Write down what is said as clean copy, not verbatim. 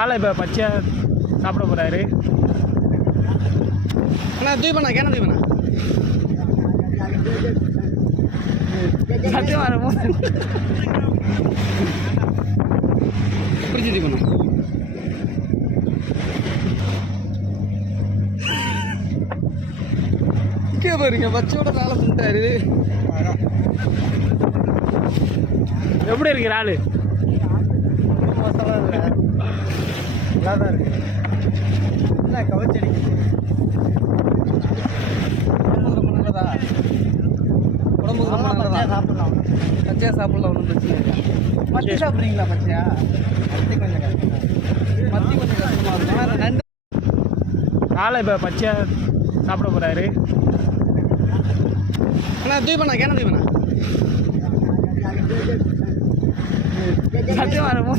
ஆளை இப்போ பச்சையாக சாப்பிட போகிறாரு. அண்ணா தூய்பண்ணா கேன தூய்பண்ணா சத்தியம் வரமோ பிடிச்சி தூய்பண்ணா பாருங்க பச்சையோட மேலே பண்ணிட்டாரு. எப்படி இருக்கிற ஆளு? நல்லா தான் இருக்கு. என்ன கவச்சி அடிக்குது. உடம்புக்கு ரொம்ப நல்லதா? உடம்புக்கு ரொம்ப நல்லதா? சாப்பிடலாம். பச்சையா சாப்பிடலாம், ஒன்றும் பிரச்சனை இல்லை. மத்தி சாப்பிட்றீங்களா? பச்சையா மத்தி கொஞ்சம் கஷ்டம். மத்தி கொஞ்சம் கஷ்டமாக இருக்கும். ஆனால் நண்டு ஆளை இப்போ பச்சையாக சாப்பிட போகிறாரு. அண்ணா தூய்பண்ணா கேன தூய்பண்ணா சத்தியம் வரமோ